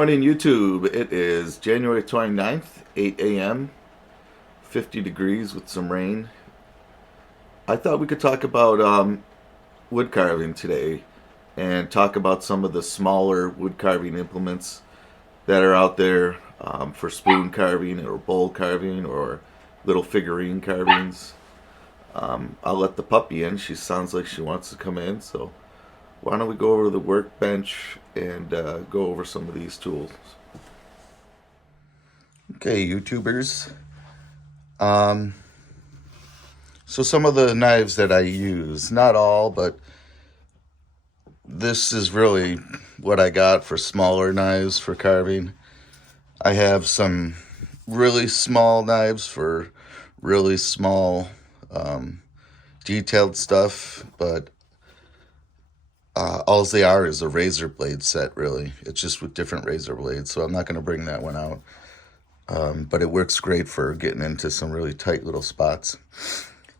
Morning YouTube. It is January 29th, 8 a.m., 50 degrees with some rain. I thought we could talk about wood carving today and talk about some of the smaller wood carving implements that are out there for spoon carving or bowl carving or little figurine carvings. I'll let the puppy in. She sounds like she wants to come in, so why don't we go over to the workbench and go over some of these tools. Okay, YouTubers. Um, so some of the knives that I use, not all, but this is really what I got for smaller knives for carving. I have some really small knives for really small detailed stuff, but all they are is a razor blade set, really. It's just with different razor blades, so I'm not going to bring that one out. But it works great for getting into some really tight little spots.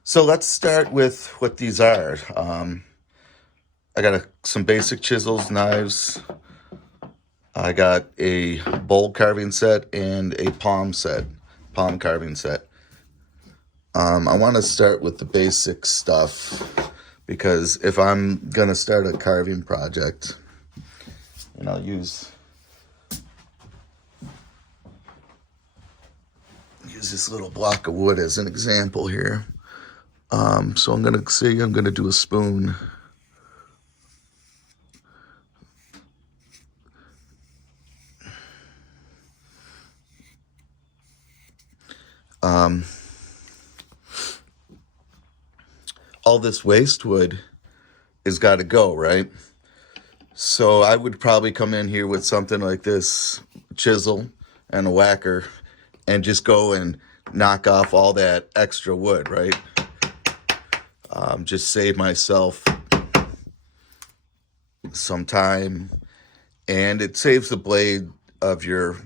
So let's start with what these are. I got some basic chisels, knives. I got a bowl carving set and a palm carving set. I want to start with the basic stuff because if I'm going to start a carving project, and I'll use this little block of wood as an example here. So I'm going to do a spoon. All this waste wood has got to go, right? So I would probably come in here with something like this chisel and a whacker and just go and knock off all that extra wood, right? Just save myself some time, and it saves the blade of your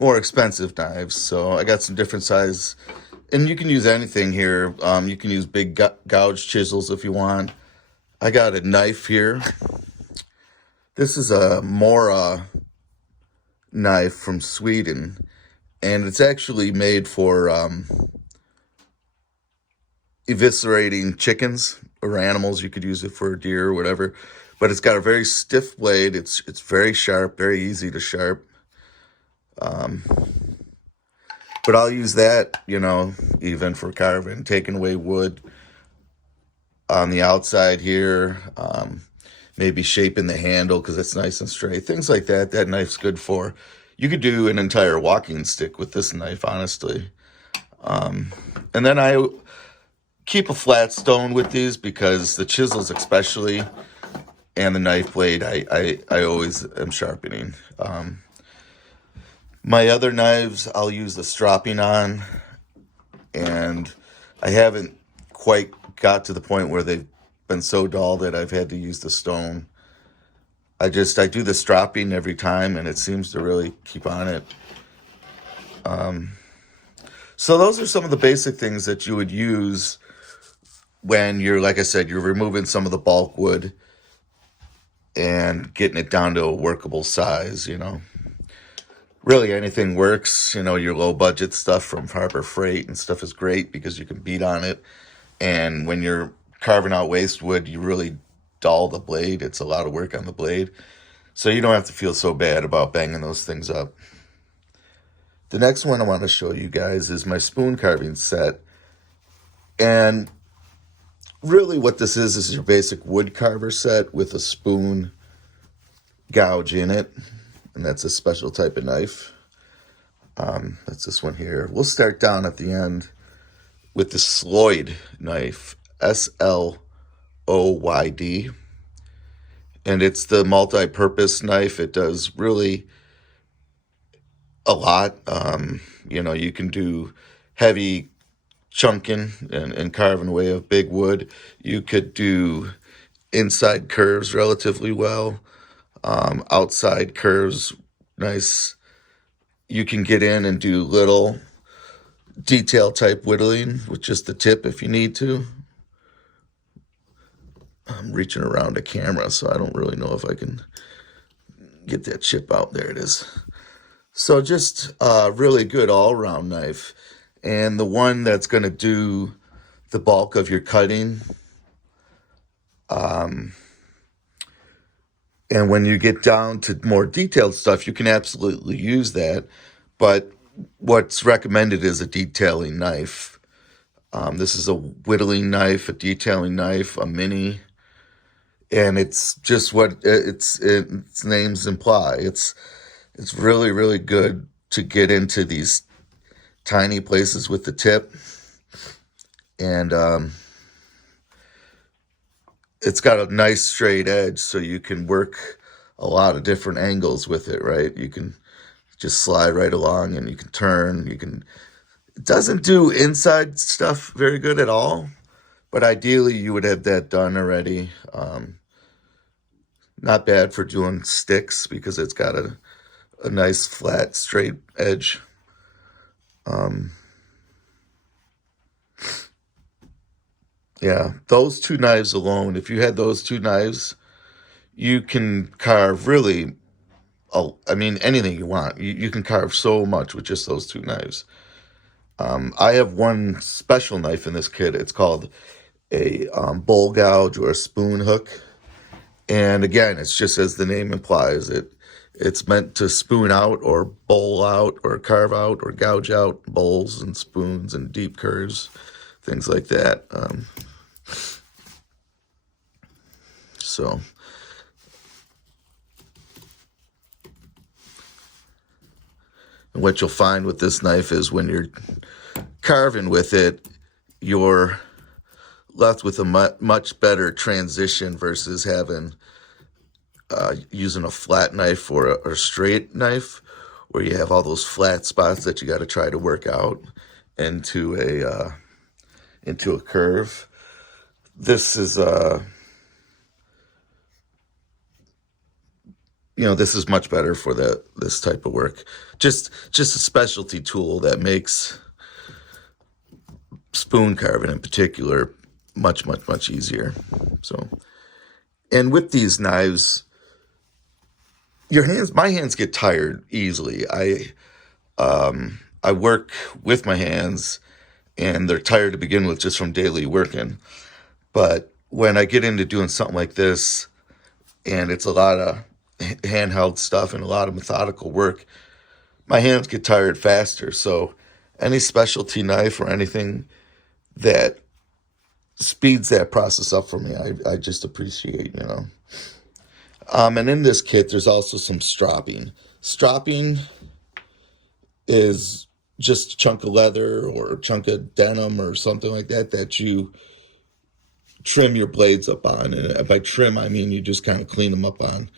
more expensive knives. So I got some different size, and you can use anything here. You can use big gouge chisels if you want. I got a knife here. This is a Mora knife from Sweden, and it's actually made for eviscerating chickens or animals. You could use it for a deer or whatever, but it's got a very stiff blade. It's very sharp, very easy to sharp. But I'll use that, even for carving, taking away wood on the outside here, maybe shaping the handle because it's nice and straight, things like that. That knife's good for. You could do an entire walking stick with this knife, honestly. And then I keep a flat stone with these because the chisels especially and the knife blade I always am sharpening. My other knives I'll use the stropping on, and I haven't quite got to the point where they've been so dull that I've had to use the stone. I do the stropping every time, and it seems to really keep on it. So those are some of the basic things that you would use when you're, like I said, you're removing some of the bulk wood and getting it down to a workable size, Really anything works, your low budget stuff from Harbor Freight and stuff is great because you can beat on it. And when you're carving out waste wood, you really dull the blade. It's a lot of work on the blade. So you don't have to feel so bad about banging those things up. The next one I want to show you guys is my spoon carving set. And really what this is your basic wood carver set with a spoon gouge in it. And that's a special type of knife. That's this one here. We'll start down at the end with the Sloyd knife, Sloyd. And it's the multi-purpose knife. It does really a lot. You can do heavy chunking and carving away of big wood. You could do inside curves relatively well. Outside curves, nice. You can get in and do little detail type whittling with just the tip if you need to. I'm reaching around a camera, so I don't really know if I can get that chip out. There it is. So just a really good all-around knife. And the one that's going to do the bulk of your cutting. And when you get down to more detailed stuff, you can absolutely use that. But what's recommended is a detailing knife. This is a whittling knife, a detailing knife, a mini, and it's just what its names imply. It's really really good to get into these tiny places with the tip, and it's got a nice straight edge, so you can work a lot of different angles with it. Right, you can just slide right along, and you can turn. You can. It doesn't do inside stuff very good at all, but ideally you would have that done already. Not bad for doing sticks because it's got a nice flat straight edge. Um, yeah, those two knives alone, if you had those two knives, you can carve really, I mean, anything you want. You can carve so much with just those two knives. I have one special knife in this kit. It's called a bowl gouge or a spoon hook. And again, it's just as the name implies, it's meant to spoon out or bowl out or carve out or gouge out bowls and spoons and deep curves, things like that. So, and what you'll find with this knife is when you're carving with it, you're left with a much better transition versus having using a flat knife or a straight knife, where you have all those flat spots that you got to try to work out into a curve. This is this is much better for this type of work. Just a specialty tool that makes spoon carving in particular much easier. So, and with these knives, my hands get tired easily. I work with my hands, and they're tired to begin with just from daily working. But when I get into doing something like this, and it's a lot of handheld stuff and a lot of methodical work, my hands get tired faster. So any specialty knife or anything that speeds that process up for me, I just appreciate. And in this kit, there's also some stropping. Stropping is just a chunk of leather or a chunk of denim or something like that you trim your blades up on. And by trim, I mean you just kind of clean them up on.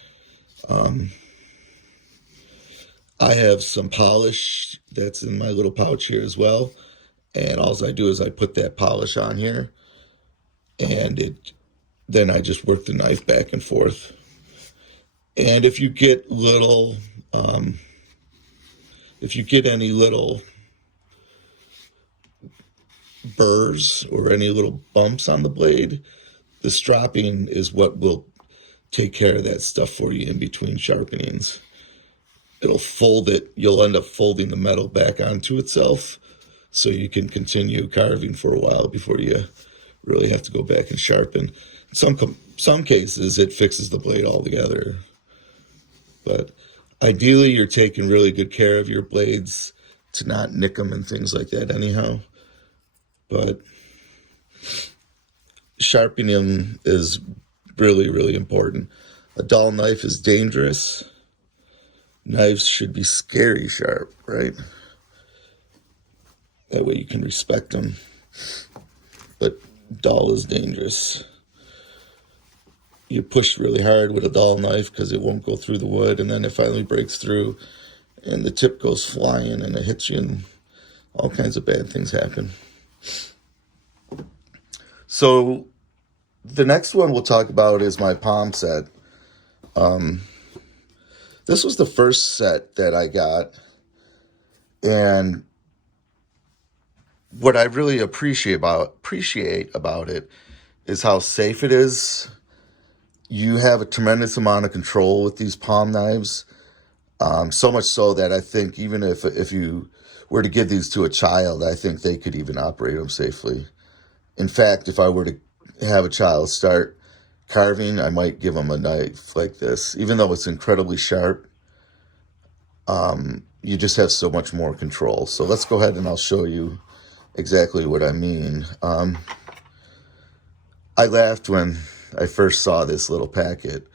I have some polish that's in my little pouch here as well. And all I do is I put that polish on here, and then I just work the knife back and forth. And if you get any little burrs or any little bumps on the blade, the stropping is what will take care of that stuff for you in between sharpenings. It'll fold it. You'll end up folding the metal back onto itself, so you can continue carving for a while before you really have to go back and sharpen. Some cases it fixes the blade altogether, but ideally you're taking really good care of your blades to not nick them and things like that anyhow. But sharpening them is really, really important. A dull knife is dangerous. Knives should be scary sharp, right? That way you can respect them. But dull is dangerous. You push really hard with a dull knife because it won't go through the wood, and then it finally breaks through, and the tip goes flying, and it hits you, and all kinds of bad things happen. So the next one we'll talk about is my palm set. This was the first set that I got, and what I really appreciate about it is how safe it is. You have a tremendous amount of control with these palm knives. So much so that I think even if you were to give these to a child, I think they could even operate them safely. In fact, if I were to have a child start carving, I might give them a knife like this. Even though it's incredibly sharp, you just have so much more control. So let's go ahead and I'll show you exactly what I mean. I laughed when I first saw this little packet,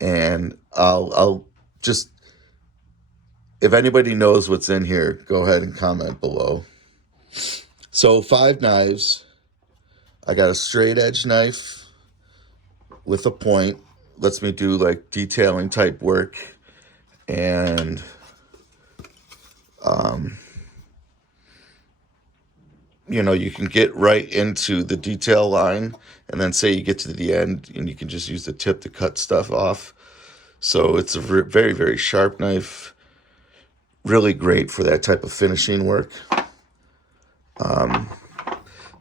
and I'll just, if anybody knows what's in here, go ahead and comment below. So 5 knives. I got a straight edge knife with a point. Lets me do like detailing type work. And you can get right into the detail line, and then say you get to the end and you can just use the tip to cut stuff off. So it's a very, very sharp knife. Really great for that type of finishing work.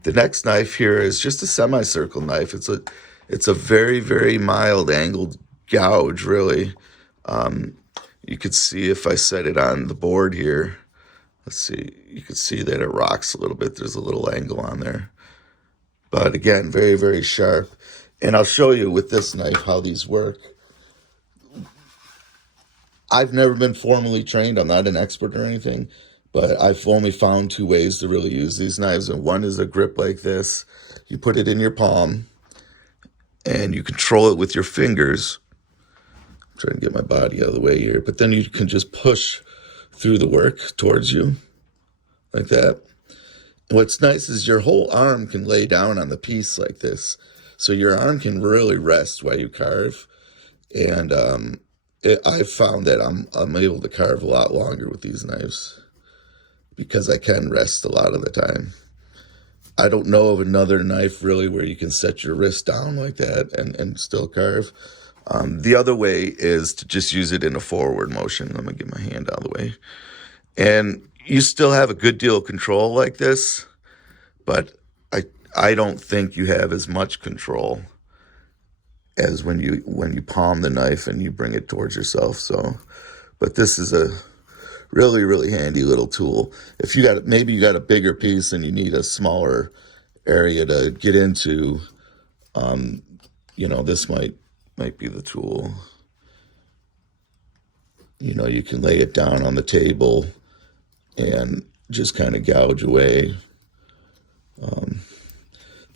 The next knife here is just a semicircle knife. It's a very, very mild angled gouge, really. You could see if I set it on the board here. Let's see. You can see that it rocks a little bit. There's a little angle on there. But again, very, very sharp. And I'll show you with this knife how these work. I've never been formally trained. I'm not an expert or anything. But I've only found 2 ways to really use these knives. And one is a grip like this. You put it in your palm and you control it with your fingers. I'm trying to get my body out of the way here. But then you can just push through the work towards you like that. And what's nice is your whole arm can lay down on the piece like this. So your arm can really rest while you carve. And I've found that I'm able to carve a lot longer with these knives, because I can rest a lot of the time. I don't know of another knife really where you can set your wrist down like that and still carve. The other way is to just use it in a forward motion. Let me get my hand out of the way. And you still have a good deal of control like this, but I don't think you have as much control as when you palm the knife and you bring it towards yourself. So, but this is a really, really handy little tool. If maybe you got a bigger piece and you need a smaller area to get into, this might be the tool. You can lay it down on the table and just kind of gouge away.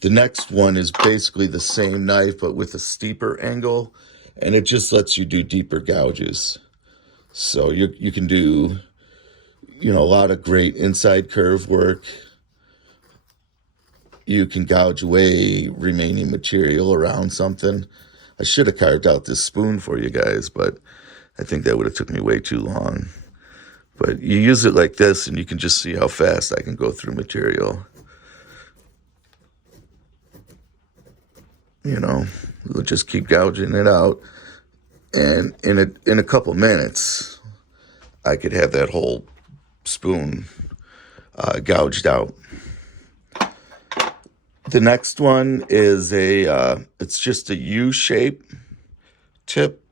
The next one is basically the same knife, but with a steeper angle, and it just lets you do deeper gouges. So you can do, a lot of great inside curve work. You can gouge away remaining material around something. I should have carved out this spoon for you guys, but I think that would have took me way too long. But you use it like this, and you can just see how fast I can go through material. We'll just keep gouging it out. And in a couple minutes, I could have that whole spoon gouged out. The next one is it's just a U-shape tip.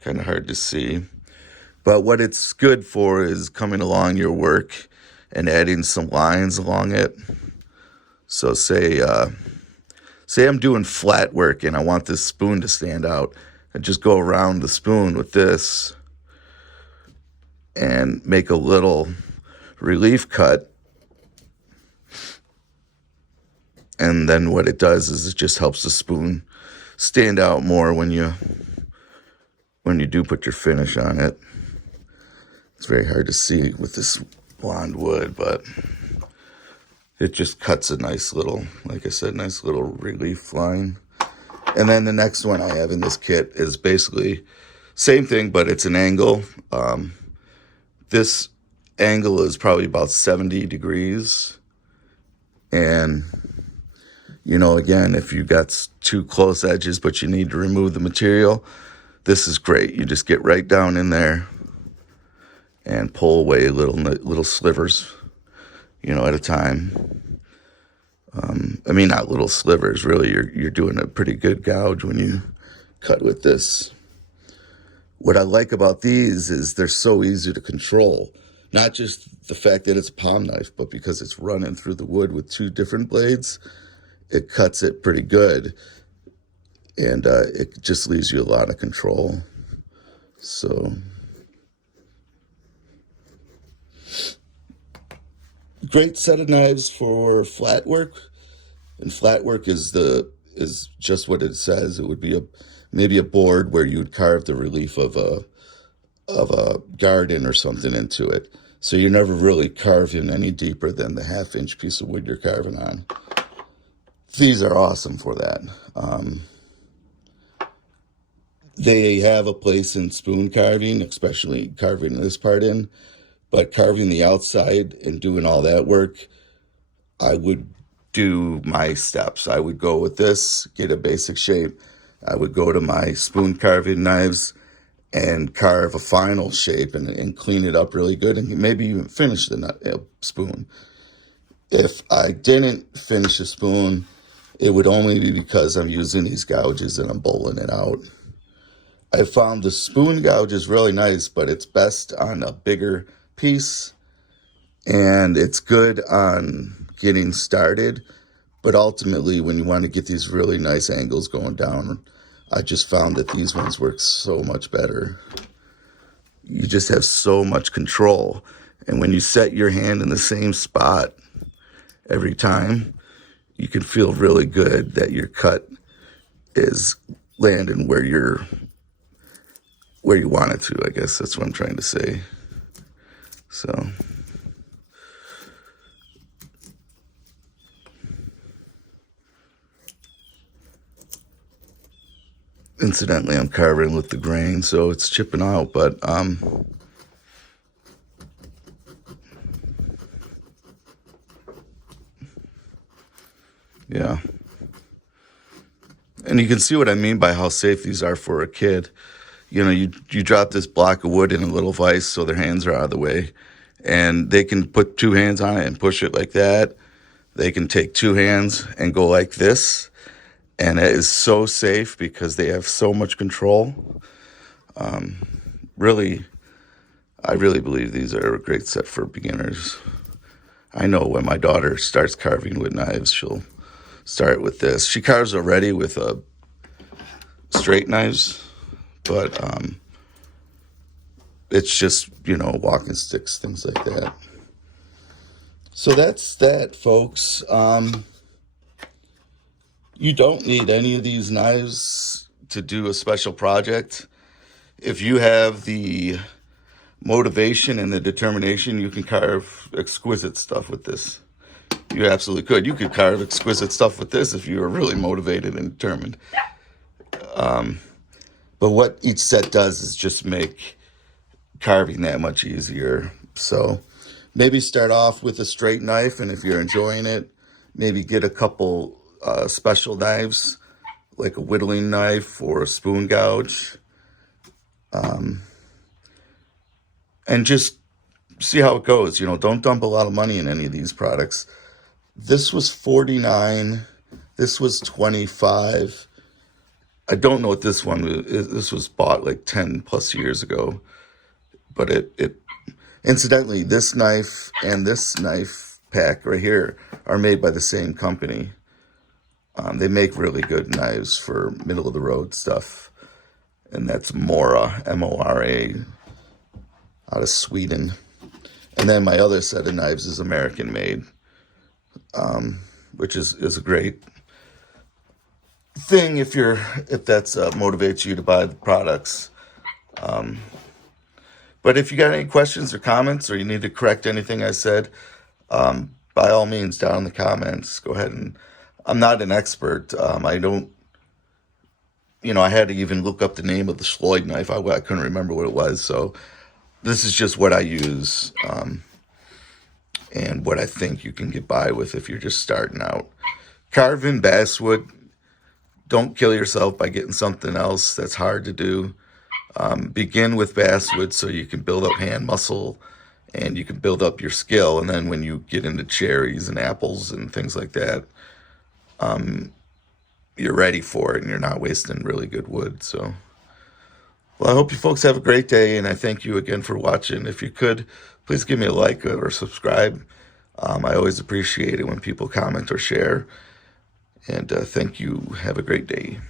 Kind of hard to see. But what it's good for is coming along your work and adding some lines along it. So say I'm doing flat work and I want this spoon to stand out. I just go around the spoon with this and make a little relief cut. And then what it does is it just helps the spoon stand out more when you do put your finish on it. It's very hard to see with this blonde wood, but it just cuts a nice little, like I said, nice little relief line. And then the next one I have in this kit is basically same thing, but it's an angle. This angle is probably about 70 degrees. And, again, if you got 2 close edges, but you need to remove the material, this is great. You just get right down in there and pull away little slivers, at a time. Not little slivers, really. You're doing a pretty good gouge when you cut with this. What I like about these is they're so easy to control. Not just the fact that it's a palm knife, but because it's running through the wood with two different blades, it cuts it pretty good. And it just leaves you a lot of control. So, great set of knives for flat work. And flat work is just what it says. It would be maybe a board where you would carve the relief of a garden or something into it. So you're never really carving any deeper than the 1/2 inch piece of wood you're carving on. These are awesome for that. They have a place in spoon carving, especially carving this part in, but carving the outside and doing all that work, I would do my steps. I would go with this, get a basic shape. I would go to my spoon carving knives and carve a final shape and clean it up really good and maybe even finish the spoon. If I didn't finish a spoon, it would only be because I'm using these gouges and I'm bowling it out. I found the spoon gouge is really nice, but it's best on a bigger piece and it's good on getting started. But ultimately, when you want to get these really nice angles going down, I just found that these ones work so much better. You just have so much control. And when you set your hand in the same spot every time, you can feel really good that your cut is landing where you want it to. I guess that's what I'm trying to say. So, incidentally, I'm carving with the grain, so it's chipping out, but yeah. And you can see what I mean by how safe these are for a kid. You know, you drop this block of wood in a little vise so their hands are out of the way, and they can put two hands on it and push it like that. They can take two hands and go like this, and it is so safe because they have so much control. Really, I really believe these are a great set for beginners. I know when my daughter starts carving with knives, she'll start with this. She carves already with straight knives, but it's just, walking sticks, things like that. So that's that, folks. You don't need any of these knives to do a special project. If you have the motivation and the determination, you can carve exquisite stuff with this. You absolutely could. You could carve exquisite stuff with this if you were really motivated and determined. But what each set does is just make carving that much easier. So maybe start off with a straight knife, and if you're enjoying it, maybe get a couple special knives, like a whittling knife or a spoon gouge, and just see how it goes. Don't dump a lot of money in any of these products. This was $49. This was $25. I don't know what this one is. This was bought like 10 plus years ago. But it incidentally, this knife and this knife pack right here are made by the same company. They make really good knives for middle of the road stuff. And that's Mora, Mora, out of Sweden. And then my other set of knives is American made, which is a great thing if that's motivates you to buy the products. But if you got any questions or comments, or you need to correct anything I said, by all means, down in the comments, go ahead. And I'm not an expert. I don't, I had to even look up the name of the Schloid knife. I couldn't remember what it was. So this is just what I use, and what I think you can get by with if you're just starting out. Carving basswood, don't kill yourself by getting something else that's hard to do. Begin with basswood so you can build up hand muscle and you can build up your skill. And then when you get into cherries and apples and things like that, you're ready for it and you're not wasting really good wood. So Well, I hope you folks have a great day, and I thank you again for watching. If you could, please give me a like or subscribe. I always appreciate it when people comment or share. And thank you. Have a great day.